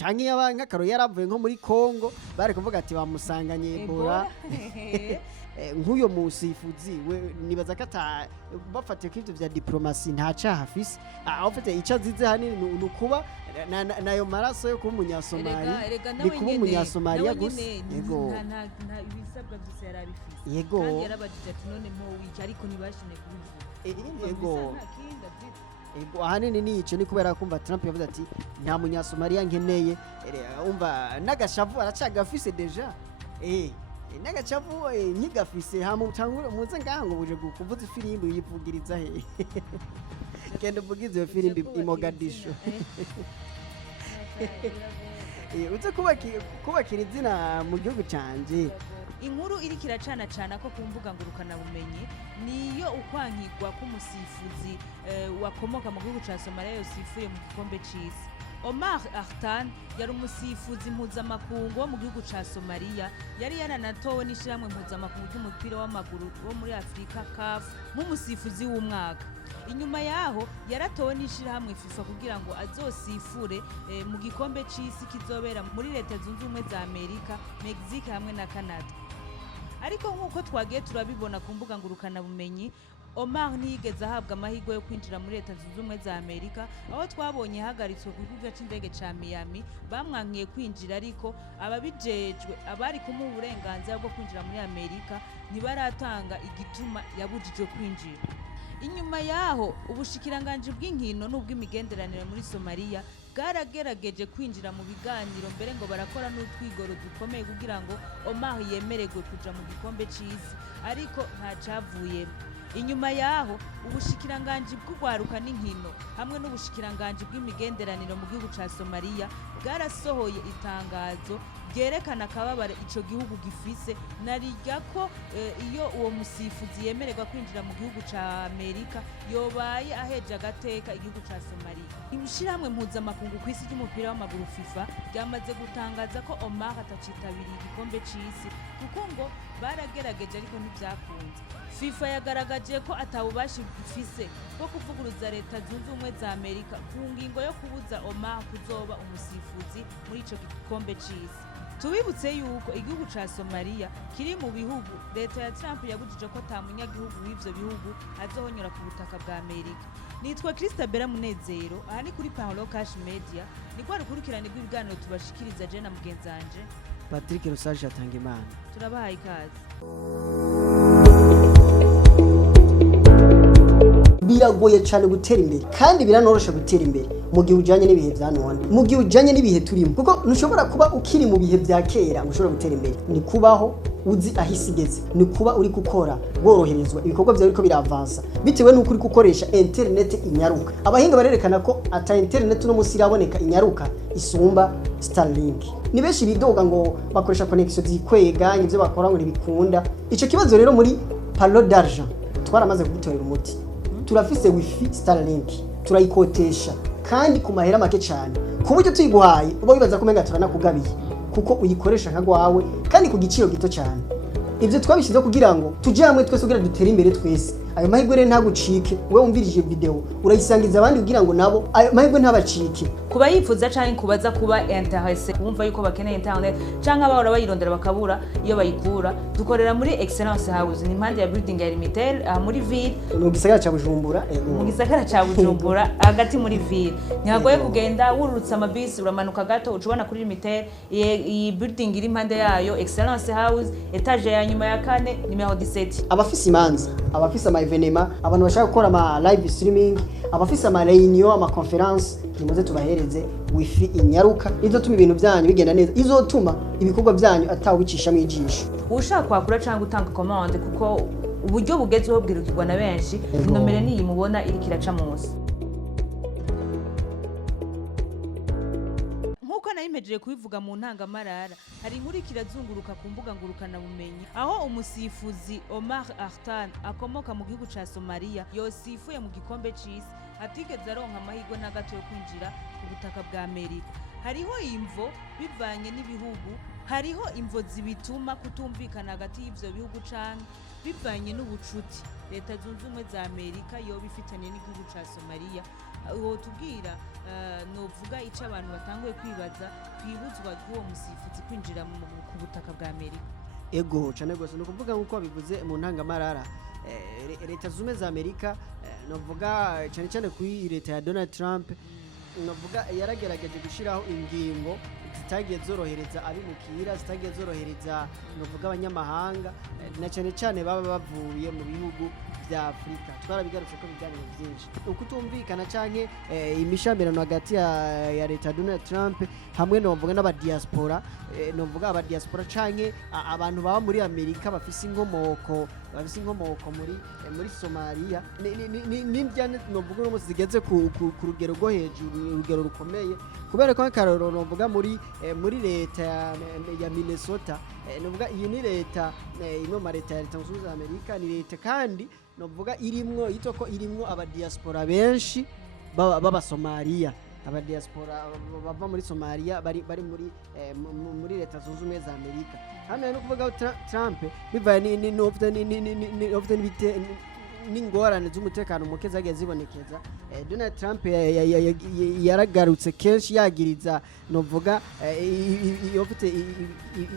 canke nk'akaro yaravuye nko muri Kongo bari kuvuga ati bamusanganye Ebola nk'uyo musifuzi nibaza ko bafatiye ko ivyo vya diplomasi nta caha afise afite ico azize hanini ni ukuba nayo maraso yo kuba Umunya-Somaliya ni kuba Umunya-Somaliya gusa yego nta ibisabwa byose yarabifise yego kandi yarabajije ati none mpo wiki ariko ntibashine kubivuga yego ego ahanini nico ni kubera kumva Trump yavuze ati nta Munya-Somaliya nkeneye umva nagashavu aracagafise deja nagacavu nkigafise hamutangure muze ngaha ngo buje kuvuza ifirimbi yivugiriza he kende vugize iyo firimbi imogadisho uze kubakira izina mu gihugu canje. Inkuru iri kiracana ko ku mbuga ngurukana bumenyi niyo ukwankirwa k'umusifuzi wakomoka mu gihugu ca Somalia yosifuye mu gikombe c'isi. Omar Artan yari umusifuzi mpuzamakungu wo mu gihugu ca Somalia, yari yaranatowe n'ishiramwe mpuzamakungu ry'umupira w'amaguru wo muri Afrika CAF nk'umusifuzi w'umwaka. Inyuma yaho yaratowe n'ishirahamwe FIFA kugira ngo azosifure mu gikombe c'isi kizobera muri Leta Zunze Ubumwe za Amerika, Mexique hamwe na Canada. Ariko nk'uko twagiye turabibona ku mbuga ngurukana bumenyi, Omar ntiyigeze ahabwa amahirwe yo kwinjira muri Leta Zunze Ubumwe za Amerika, aho twabonye hagaritswe ku kibuga c'indege ca Miami, bamwankiye kwinjira ariko ababijejwe abari kumuha uburenganzira bwo kwinjira muri Amerika ntibaratanga igituma yabujijwe kwinjira. Inyuma yaho ubushikiranganje bw'inkino n'ubw'imigenderanire muri Somalia bwaragerageje kwinjira mu biganiro, mbere ngo barakora n'utwigoro dukomeye kugira ngo Omar yemererwe kuja mu gikombe c'isi, ariko nta cavuyemo. Inyuma yaho ubushikiranganje bw'ugwaruka n'inkino hamwe n'ubushikiranganje bw'imigenderanire mu gihugu ca Somalia bwarasohoye itangazo ryerekana akababare ico gihugu gifise, narirya ko iyo uwo musifuzi yemererwa kwinjira mu gihugu ca Amerika yobaye aheje agateka igihugu ca Somalia. Imishirahamwe mpuzamakungu kw'isi ry'umupira w'amaguru FIFA ryamaze gutangaza ko Omar atacitabiriye igikombe c'isi kuko ngo baragerageje ariko ntivyakunze. FIFA yagaragaje ko atawubasha ifise bwo kuvuguruza Leta Zunze Ubumwe za Amerika ku ngingo yo kubuza Omar kuzoba umusifuzi muri ico gikombe c'isi. Tubibutse yuko igihugu ca Somalia kiri mu bihugu Leta ya Trump yabujije ko ata munyagihugu w'ivyo bihugu azohonyora ku butaka bwa Amerika. Nitwa Christabella Munezero, aha ni kuri Paulo Cash Media, ni kwa rukurikirane rw'ibiganiro tubashikiriza je na mugenzanje Patrick Rusage atanga imana. Turabahaye ikaze. Biragoye cyane gutera imbere kandi biranorosha gutera imbere mu gihe ujanye n'ibihe bya none, mu gihe ujanye n'ibihe turimo, kuko ntushobora kuba ukiri mu bihe bya kera ngo ushobora gutera imbere. Ni kubaho uzi ahisigeze, ni kuba uri gukora woroherezwa ibikorwa byawe ariko biravansa bitewe n'uko uri gukoresha internet inyaruka. Abahinga barerekana ko ata internet no musi iraboneka inyaruka isumba Starlink. Ni benshi bidoga ngo bakoresha connection zikwega ivyo bakora ngo ntibikunda. Ico kibazo rero muri Parlo d'argent twaramaze kugutorera umuti. Turafise wifi Starlink, turayikotesha kandi ku mahera make cyane, ku buryo tuyiguhaye uba wibaza ko menga turanakugabiye kuko uyikoresha nka gwawe kandi ku giciro gito cyane. Ivyo twabishize kugira ngo tuje hamwe twese kugira dutere imbere twese. Ayo mahirwe rero ntagucike, wewe umvirije video urayisangiza abandi kugira ngo nabo ayo mahirwe ntabacike. Kuba yifuza canke kubaza kuba intéressé kumva yuko bakeneye internet canke abahora bayirondera bakabura iyo bayikura, dukorera muri Excellence House, ni impande ya building ya Limitel muri ville mu gisagara ca Bujumbura. Mu gisagara ca Bujumbura hagati muri ville ntihagoye kugenda wururutsa amabisi, uramanuka gato ucubona kuri Limitel. Iyi building iri impande yayo Excellence House, etage ya nyuma ya 4 numero 17. Abafise imanza, abafise ama evenema, abantu bashaka gukora ama live streaming, abafise ama reunion, ama conference, nimuze tubahereze wifi inyaruka izotuma ibintu byanyu bigenda neza, izotuma ibikorwa byanyu atawicisha mu ijisho. Ushaka kwakura cyangwa gutanga commande kuko uburyo bugezweho bwirukirwa na benshi, nomero ni mubona iri kiraca munsi. Nkuko nayimejeje kubivuga mu ntangamarara, hari inkuru kirazunguruka ku mbuga ngurukana bumenyi aho umusifuzi Omar Artan akomoka mu gihugu ca Somalia yosifuye mu gikombe c'isi atigeze aronka amahirwe na gato yo kwinjira ku butaka bwa Amerika. Hariho imvo bivanye n'ibihugu, hariho imvo zibituma kutumvikana hagati y'ivyo bihugu canke bivanye n'ubucuti Leta Zunze Ubumwe za Amerika yoba ifitanye n'igihugu ca Somalia. wotubwira novuga ico abantu batanguye kwibaza kwibuzwa ry'uwo musifuzi kwinjira ku butaka bwa Amerika. Ego cyane gose no kuvuga nkuko bivuze mu ntangamarara leta zume za Amerika novuga cyane cyane kuri leta ya Donald Trump novuga yaragerageje gushiraho ingingo zitagiye zorohereza abimukira zitagiye zorohereza novuga abanyamahanga na cyane cyane baba bavuye mu bihugu vya Afrika. Twarabigarutse ko biganiro byinshi ukutumvikana canke imishamirano hagati ya leta Donald Trump hamwe novuga n'aba diaspora novuga aba diaspora canke abantu baba muri Amerika bafise inkomoko muri Somalia n'indyane novuga no zigeze ku rugero rwo hejuru urugero rukomeye kubera ko akaroro novuga muri leta ya Minnesota novuga iyi ni leta ino ma leta ya leta zunze Amerika ni leta kandi novuga irimwo aba diaspora benshi baba Somalia aba diaspora bava muri Somalia bari muri leta zunze ubumwe za Amerika. Hano no kuvuga Trump bivaye n'ingorane z'umutekano muke zagiye zibonekeza Donald Trump yaragarutse kenshi yagiriza novuga yofite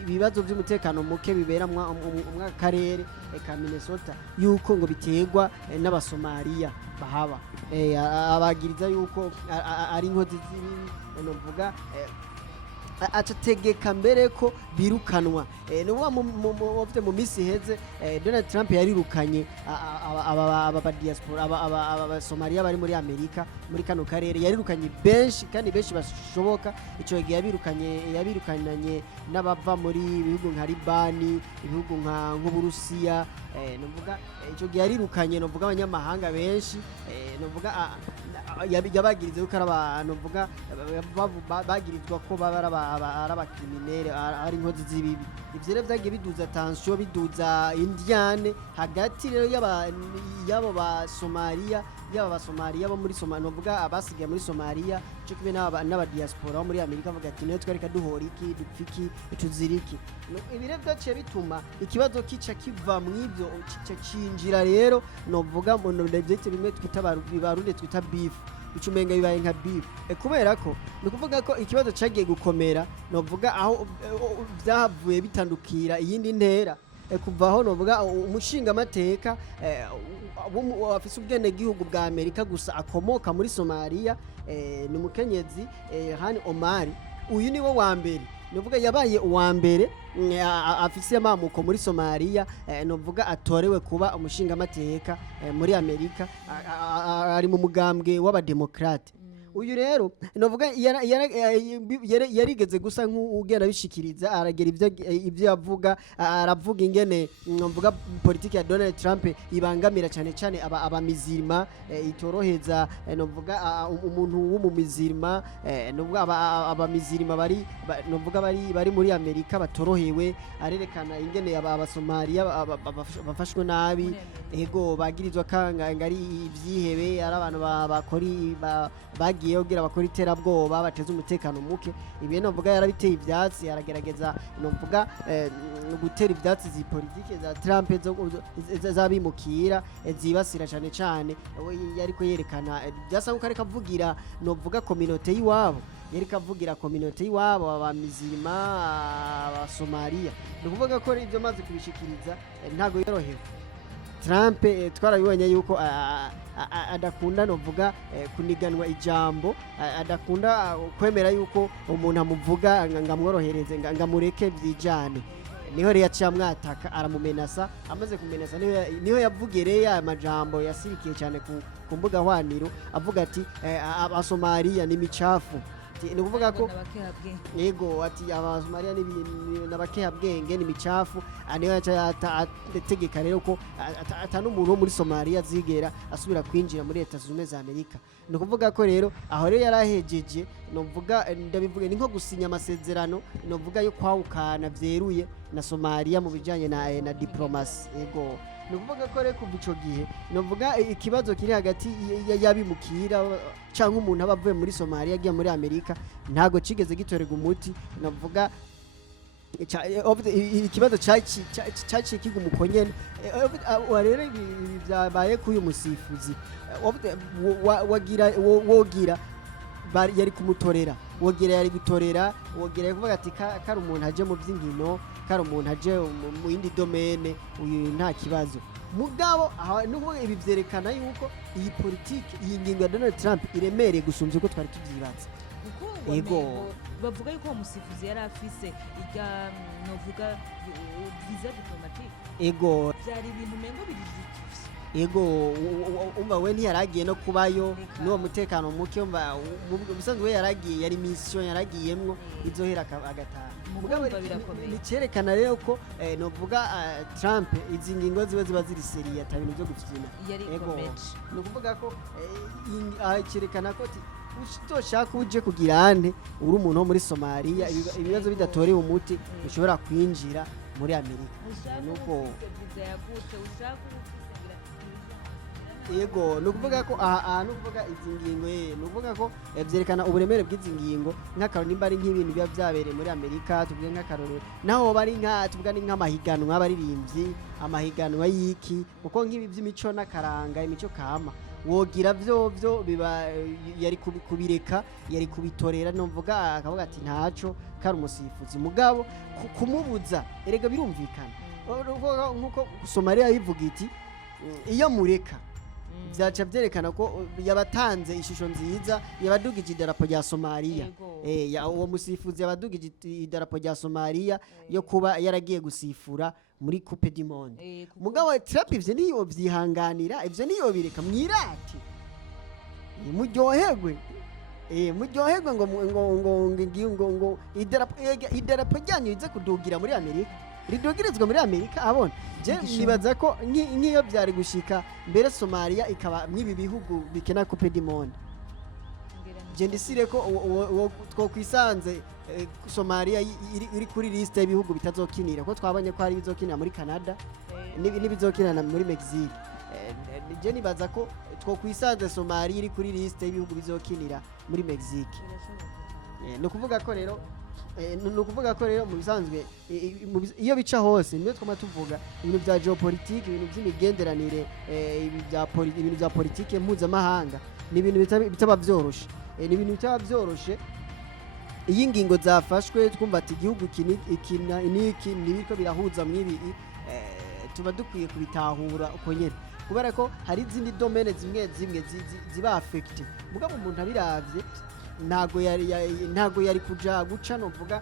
ibibazo by'umutekano muke bibera mu karere ka Minnesota yuko ngo biterwa n'abasomaliya bahaba abagiriza yuko ari inkozi z'ibibi novuga acategeka mbere ko birukanwa n'uwa mu misi heze Donald Trump yarirukanye aba diaspora aba Somalia bari muri Amerika muri kano karere yarirukanye benshi kandi benshi bashoboka ico gihe yabirukananye n'abava muri bihugu nka Libani ibihugu nk'Uburusiya novuga ico gihe yarirukanye novuga abanyamahanga benshi novuga yabagirize yuko novuga bagirizwa ko araba criminel ari inkozi z'ibibi. Ivyo rero vyagiye biduza tension biduza indiane hagati rero yabo ba Somalia bo muri Somalia novuga abasigaye muri Somalia cyo kibe n'aba diaspora bo muri Amerika bavuga ati niyo twareka duhora iki dupfiki tuziriki. Ibi rero byaciye bituma ikibazo kica kiva mu ivyo cinjira rero novuga mu ndetse bimwe twita barundi twita beef icumenga bibaye nka beef kubera ko no kuvuga ko ikibazo cagiye gukomera novuga aho byahavuye bitandukira iyindi ntera kuvaho novuga umushinga amateka afise ubwene gihugu bwa Amerika gusa akomoka muri Somalia ni umukenyezi hani Omar uyu niwe wa mbere novuga yabaye uwa mbere afise amamuko muri Somalia novuga atorewe kuba umushinga amateka muri Amerika ari mu mugambwe w'abademokrate. Uyu rero novuga yarigeze gusa nk'ugenda bishikiriza aragera ivyo yavuga aravuga ingene novuga politiki ya Donald Trump ibangamira cyane cyane abamizirima itoroheza novuga umuntu w'umumizirima novuga abamizirima bari muri Amerika batorohewe arerekana ingene abasomalia bafashwe nabi ego bagirizwa kanga ngari ivyihebe ari abantu bakori bagiye kugira bakora iterabwoba bateze umutekano muke. Ibi novuga yarabiteye ivyatsi aragerageza novuga gutera ivyatsi zi politike za Trump zabimukira zibasira cyane cyane yariko yerekana byasa nkuko ariko avugira novuga community y'iwabo yereka avugira community y'iwabo abamizima abasomalia no kuvuga ko ibyo maze kubishikiriza ntago yorohewe. Trump twarabibonye yuko adakunda novuga kuniganwa ijambo adakunda kwemera yuko umuntu amuvuga ngamworohereze ngamureke vyijane niho rero yacamwataka aramumenasa amaze kumenasa niho yavugereye amajambo yasirikiye cyane ku mbuga hwaniro avuga ati abasomalia ni micafu ni kuvuga ko yego ati abasomalia n'abakeha bwenge ni micafu aniyo ategeka rero ko atanu umuntu muri Somalia zigera asubira kwinjira muri leta zunze za Amerika. No kuvuga ko rero aho rero yarahejeje novuga ndabivuga ni nko gusinya amasezerano novuga yo kwawukana vyeruye na Somalia mu bijanye na diplomasi yego. No kuvuga ko rero kuva ico gihe novuga ikibazo kiri hagati y'abimukira cyangwa umuntu abavuye muri Somalia agiye muri Amerika ntago cigeze gitorega umuti novuga ikibazo cyaciye kiguma uko nyene rero ibi byabaye k'uyu musifuzi wogira yari kumutorera wogira yari gutorera wogira yari kuvuga ati kari umuntu aje mu by'inkino kari umuntu aje mu yindi domene uyu nta kibazo mugabo nubwo ibi byerekana yuko iyi politiki iyi ngingo ya Donald Trump iremereye gusumvya uko twari tuvyibatse ego bavuga yuko uwo musifuzi yari afise novuga visa diplomatique ego byari ibintu mengo birijikivye ego umva we ntiyaragiye no kubayo n'uwo mutekano muke umva bisanzwe we yaragiye yari mission yaragiyemwo izohera agataha mugabo birakomeye nicerekana rero ko novuga Trump izi ngingo ziba ziri seriye ata bintu byo gufyina ego no kuvuga ko cyerekana ko utoshaka uje kugira ante uri umuntu wo muri Somalia ibibazo bidatorewe umuti ushobora kwinjira muri Amerika nuko yego nukuvuga ko aha nukuvuga izi ngingo nukuvuga ko byerekana uburemere bw'izi ngingo nk'akaroro nimba ari nk'ibintu biba byabereye muri Amerika tuvuge nk'akaroro naho bari tuvuga ni nk'amahiganwa y'abaririmbyi amahiganwa y'iki kuko nk'ibi by'imico n'akaranga imico kama wogira byo biba yari kubireka yari kubitorera numvuga akavuga ati ntaco kari umusifuzi mugabo kumubuza erega birumvikana nkuko Somalia bivuga iti iyo mureka byaca byerekana ko yabatanze ishusho nziza yabadugije idarapo rya Somalia uwo musifuzi yabadugije idarapo rya Somalia yo kuba yaragiye gusifura muri Coupe du Monde mugabo Trump ivyo niyo byihanganira ivyo niyo bireka mwirate muryoherwe ngo idarapo ryanyu rize kudugira muri Amerika ridogerezwa muri Amerika abona je nibaza ko nkiyo byari gushika mbere Somalia ikaba mwibi bihugu bikena Coupe du Monde je ndisire ko twokwisanze Somalia iri kuri liste y'ibihugu bitazokinira ko twabonye ko hari bizokinira muri Canada n'ibizokinana muri Mexique je nibaza ko twokwisanze Somalia iri kuri liste y'ibihugu bizokinira muri Mexique no kuvuga ko rero mu bisanzwe iyo bica hose niyo twama tuvuga ibintu bya geopolitique ibintu by'imigenderanire ibintu bya politike mpuzamahanga ni ibintu bitaba byoroshe ni ibintu bitaba byoroshe iyi ngingo zafashwe twumva ati igihugu iki nibiko birahuza mwibi tuba dukwiye kubitahura uko nyene kubera ko hari izindi domene zimwe ziba affected mugabo umuntu abiravye ntago yari kuja guca novuga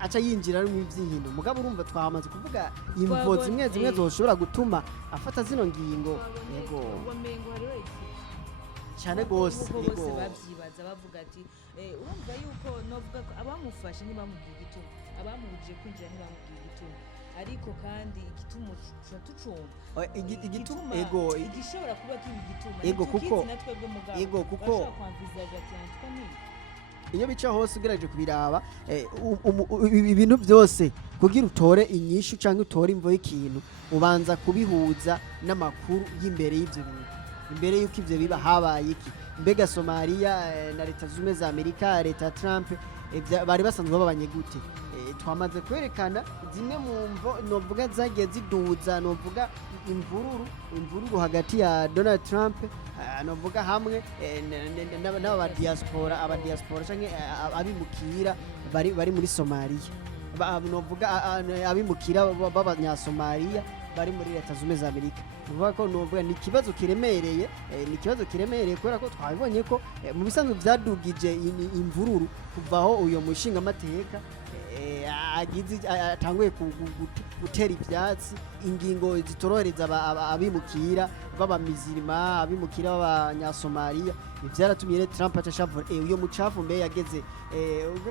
aca yinjira mu by'inkino mugabo urumva twahamaze kuvuga imvo zimwe zoshobora gutuma afata zino ngingo yego cyane gose babyibaza bavuga ati urumva yuko novuga ko abamufashe ntibamubwiye igituma abamubujije kwinjira ntibamubwiye igituma ariko kandi igituma tucumva ego igishobora kuba kiri igituma ego kuko ego kuko iyo bica hose ugerageje kubiraba ibintu byose kugira utore inyishu cyangwa utore imvo y'ikintu ubanza kubihuza n'amakuru y'imbere y'ibyo bintu imbere y'uko ibyo biba habaye iki mbega Somalia na leta z'ubumwe za Amerika leta ya Trump bari basanzwe babanye gute twamaze kwerekana zimwe mu mvo novuga zagiye ziduza novuga imvururu hagati ya Donald Trump novuga hamwe n'aba diaspora canke abimukira bari muri Somalia novuga abimukira b'abanya-Somalia bari muri leta z'ubumwe za Amerika uvuga ko novuga ni ikibazo kiremereye kubera ko twabonye ko mu bisanzwe byadugije imvururu kuvaho uyo mushinga amateka atanguye gutera ibyatsi ingingo zitorohereza abimukira b'abamizirima abimukira b'abanya-Somalia ivyaratumye rero Trump acashavura uyo mucafu mbe yageze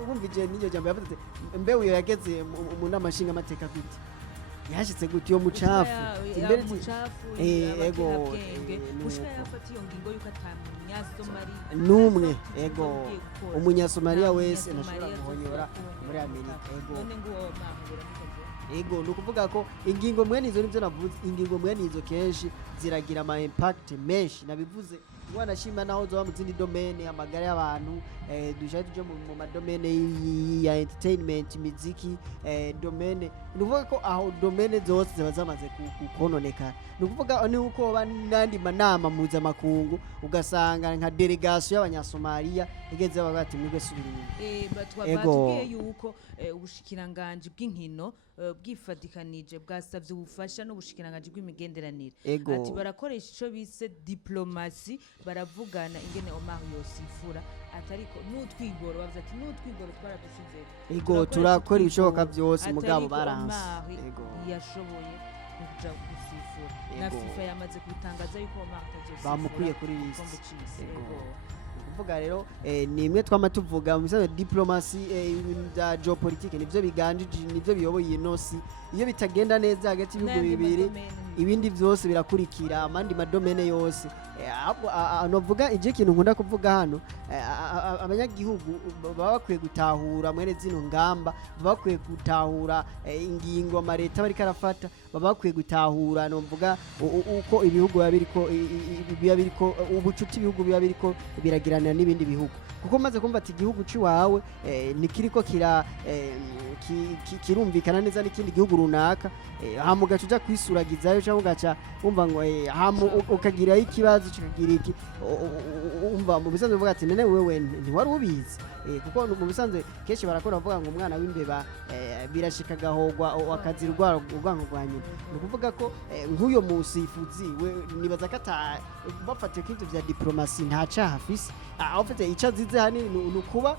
wumvije n'iryo jambo yavuze mbe uyo yageze mu namashinga amateka gute yashitse gute yo mucafu imbere ego mushaka yafata iyo ngingo yuko atamunya-Somalia numwe ego umunya-Somalia wese nashobora guhonyora muri Amerika ego nukuvuga ko ingingo mwene izo nivyo navuze ingingo mwene izo kenshi ziragira ama impact menshi nabivuze wanashima naho zoba mu zindi domaine amagara y'abantu dushaka tuje mu madomene ya entertainment imiziki domaine nuvuga ko aho domaine zose ziba zamaze kononekana nukuvuga ni uko nandi manama mpuzamakungu ugasanga nka delegation y'abanya-Somaliya igeze bavuga ati mwebwe subira inyuma batubwiye yuko ubushikiranganje bw'inkino bwifadikanije bwasavye ubufasha n'ubushikiranganje bw'imigenderanire ati barakoresha ico bise diplomasi baravugana ingene Omar yosifura atariko n'utwigoro bavuze ati n'utwigoro twaradushize turakora ibishoboka byose mugabo baranse yashoboye kuja gusifura na FIFA yamaze kubitangaza yuko Omar atazosifura bamukuye kuri list kuvuga rero ni imwe twama tuvuga mu bisanzwe diplomasi bya geopolitique nivyo biganjije nivyo biyoboye inosi iyo bitagenda neza hagati y'ibihugu bibiri ibindi byose birakurikira amandi madomene yose novuga ije kintu nkunda kuvuga hano abanyagihugu baba bakwiye gutahura mwene zino ngamba baba bakwiye gutahura ingingo amareta bari karafata baba bakwiye gutahura novuga uko ibihugu biba biriko ubucuti ibihugu biba biriko biragirana n'ibindi bihugu kuko maze kumva ati igihugu ciwawe nikiriko kirumvikana neza n'ikindi gihugu runaka hamugaca uja kwisuragizayo cyangwa ugaca umva ngo ukagira ikibazo kikagira iki umva mu bisanzwe uvuga ati nene wewe ntiwari ubizi kuko mu bisanzwe kenshi barakora bavuga ngo umwana w'imbeba birashika gahogwa akazira urwango rwa nyina ni ukuvuga ko nk'uyo musifuzi nibaza ko bafatiye ko ivyo vya diplomasi nta caha afise afite ico azize hanini ni ukuba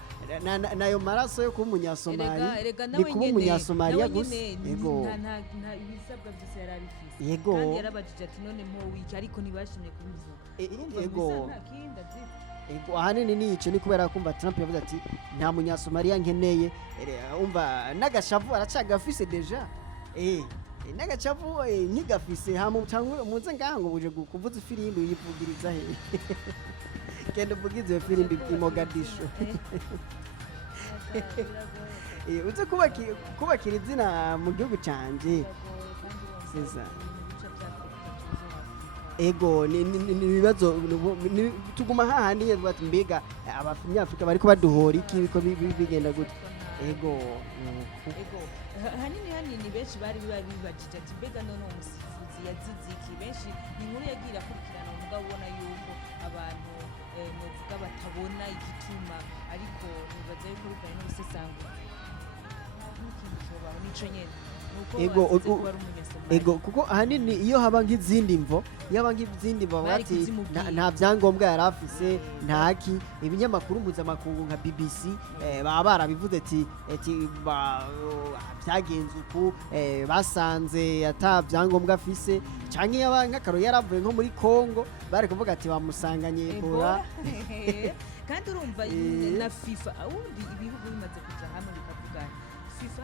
nayo maraso yo kuba Umunya-Somaliya ni kuba Umunya-Somaliya gusa nta ibisabwa byose yarabifise kandi yarabajije ati none mpo wiki ariko ntibashimye kubivuga ahanini nico ni kubera kumva Trump yavuze ati nta Munya-Somaliya nkeneye umva n'agashavu aracagafise deja n'agacavu nkigafise hamutangwe muze ngaho ngo buje kuvuza ifirimbi uyivugiriza he kende vugize ifirimbi Mogadisho uze kubakira izina mu gihugu canje seza ni bibazo tuguma hahandi yevuga ati mbega abanyafrika bariko baduhora iki biko bigenda gute hanini benshi bari bibajije ati mbega none umusifuzi yaziziki benshi ni nkuru yagiye akurikirana umugabo ubona yuko abantu novuga batabona igituma ariko nibaza yuko bivanye n'ubusesangura n'ikintu cobaho nico nyene kuko ahanini iyo haba nk'izindi mvo bati nta byangombwa yari afise ntaki ibinyamakuru mpuzamakungu nka BBC baba barabivuze ati byagenze uku basanze ata byangombwa afise canke yaba nk'akaro yaravuye nko muri Congo bari kuvuga ati bamusanganye Ebola kandi urumva na FIFA ubundi ibihugu bimaze kuja hamwe bikavugana FIFA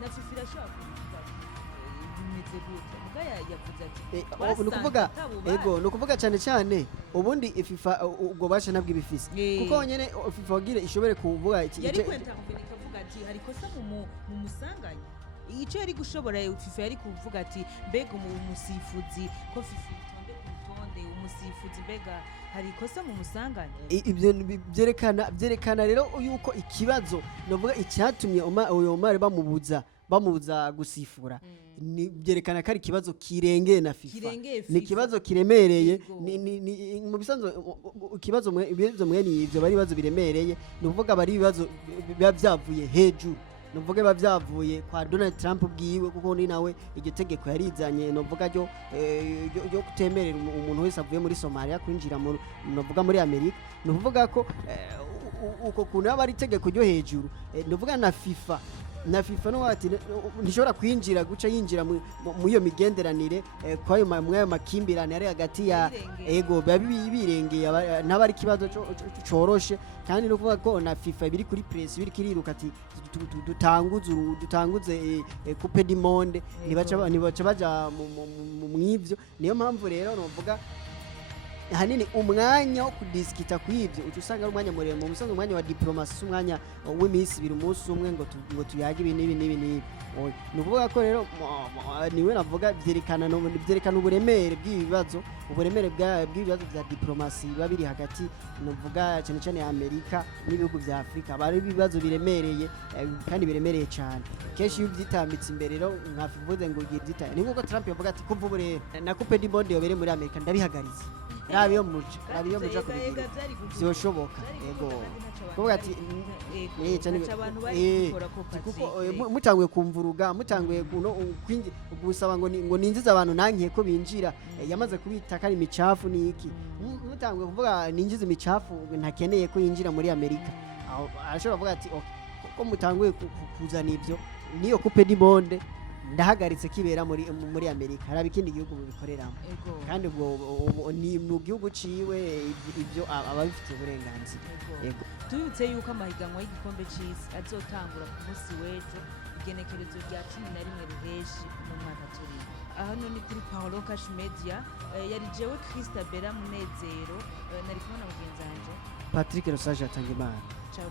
na FIFA irashobora kuvuga bimeze gute muga yavuze ati nukuvuga nukuvuga cyane ubundi FIFA ubwo basha nabwo ibifise kuko nyene FIFA wagira ishobore kuvuga iki yari kwenta kuvuga ati hari kosa mu musanganye ico yari gushobora FIFA yari kuvuga ati mbega umusifuzi ko FIFA itonde ku rutonde umusifuzi mbega hari kosa mu musanganye ibyo byerekana rero yuko ikibazo novuga icyatumye Omar bamubuza gusifura byerekana ko ari ikibazo kirengeye na FIFA ni ikibazo kiremereye mu bisanzwe ikibazo mwene ivyo bari bibazo biremereye ni ukuvuga bari ibibazo biba byavuye hejuru nuvuga biba byavuye kwa Donald Trump bwiwe kuko ni nawe iryo tegeko yarizanye nuvuga ryo kutemerera umuntu wese avuye muri Somalia kwinjira nuvuga muri Amerika nuvuga ko uko kuntu aba ari itegeko ryo hejuru nuvuga na FIFA no ati nishobora kwinjira guca yinjira mu iyo migenderanire kwa ayo makimbirane ari hagati ya birengeye n'abari kibazo coroshe kandi no kuvuga ko na FIFA biri kuri press biri kiriruka ati dutanguze coupe du monde nibaca baja mu mwivyo niyo mpamvu rero novuga hanini umwanya wo kudiskita kw'ivyo uca usanga ari umwanya muremure mu musanzwe umwanya wa diplomasi umwanya w'imisi ibiri umunsi umwe ngo tuyage ibi n'ibi ni ukuvuga ko rero niwe navuga vyerekana uburemere bw'ibibazo bw'ibibazo vya diplomasi biba biri hagati nuvuga cyane cyane ya Amerika n'ibihugu vya Afrika bari ibibazo biremereye kandi biremereye cyane kenshi iyo vyitambitse imbere rero nkavuze ngo gidita ni nkuko Trump yavuga ati kuva ubure na coupe du monde yobere muri Amerika ndabihagaritse rabiyo muja kubigira byoshoboka yego kuvuga ati cyane kuko mutanguye kumvuruga mutanguye gusaba ngo ninjiza abantu nankiye ko binjira yamaze kubita kari imicafu niki mutanguye kuvuga ninjiza imicafu ntakeneye ko yinjira muri Amerika arashobora kuvuga ati ko mutanguye kuzana ivyo niyo coupe du monde ndahagaritse kibera muri Amerika hari ikindi gihugu bikoreramo kandi ubwo ni mu gihugu ciwe ivyo ababifite uburenganzira yego tubitse yuko amahiganwa y'igikombe c'isi azotangura ku munsi w'ejo igenekerezo rya 11 ruheshi mu mwaka turi aha none kuri Paulo Cash Media yari jewe Christabella Munezero nari kumwe na mugenzi wanje Patrick Rosaje Atangimana ciao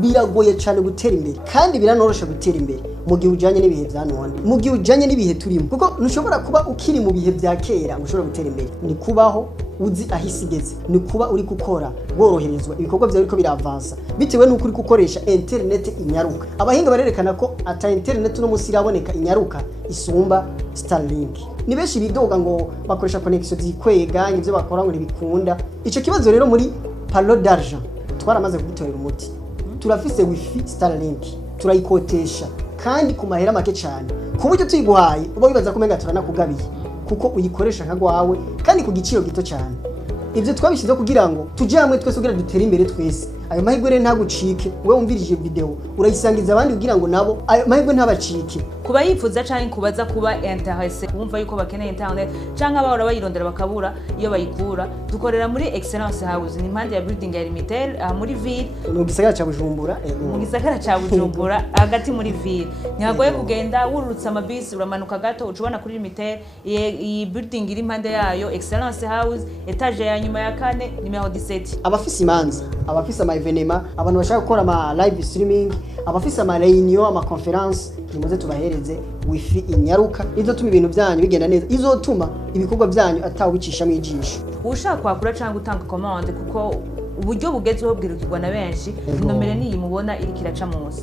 biragoye cyane gutera imbere kandi biranorosha gutera imbere mu gihe ujanye n'ibihe vya none mu gihe ujanye n'ibihe turimo kuko ntushobora kuba ukiri mu bihe vya kera ngo ushobora gutera imbere ni kubaho uzi ahisigeze ni kuba uri gukora woroherezwa ibikorwa byawe ariko biravansa bitewe n'uko uri gukoresha internet inyaruka abahinga barerekana ko ata internet no musi iraboneka inyaruka isumba Starlink ni benshi bidoga ngo bakoresha connection zikwega ivyo bakora ngo ntibikunda ico kibazo rero muri palo d'argent twaramaze kugitorera umuti turafise wifi Starlink turayikotesha kandi ku mahera make cyane ku buryo tuyiguhaye uba wibaza ko menga turanakugabiye kuko uyikoresha nkagwawe kandi ku giciro gito cyane ivyo twabishize kugira ngo tuje hamwe twese kugira dutere imbere twese ayo mahirwe rero ntagucike we wumvirije video urayisangiza abandi kugira ngo nabo ayo mahirwe ntabacike kuba yifuza canke kubaza kuba intéressé kumva yuko bakeneye internet canke abahora bayirondera bakabura iyo bayikura dukorera muri Excellence House ni impande ya building ya Limited muri ville mu gisagara ca Bujumbura mu gisagara ca Bujumbura hagati muri ville ntihagoye kugenda wururutsa amabisi uramanuka gato ucubona kuri Limited iyi building iri impande yayo Excellence House etage ya nyuma ya 4 numero 17 abafise imanza abafise evenema abantu bashaka gukora ama live streaming abafise ama reunion ama conference nimuze tubahereze wifi inyaruka izotuma ibintu byanyu bigenda neza izotuma ibikorwa byanyu atawicisha mu ijisho ushaka kwakura cyangwa gutanga commande kuko uburyo bugezweho bwirukirwa na benshi nomero niyi mubona iri kiraca munsi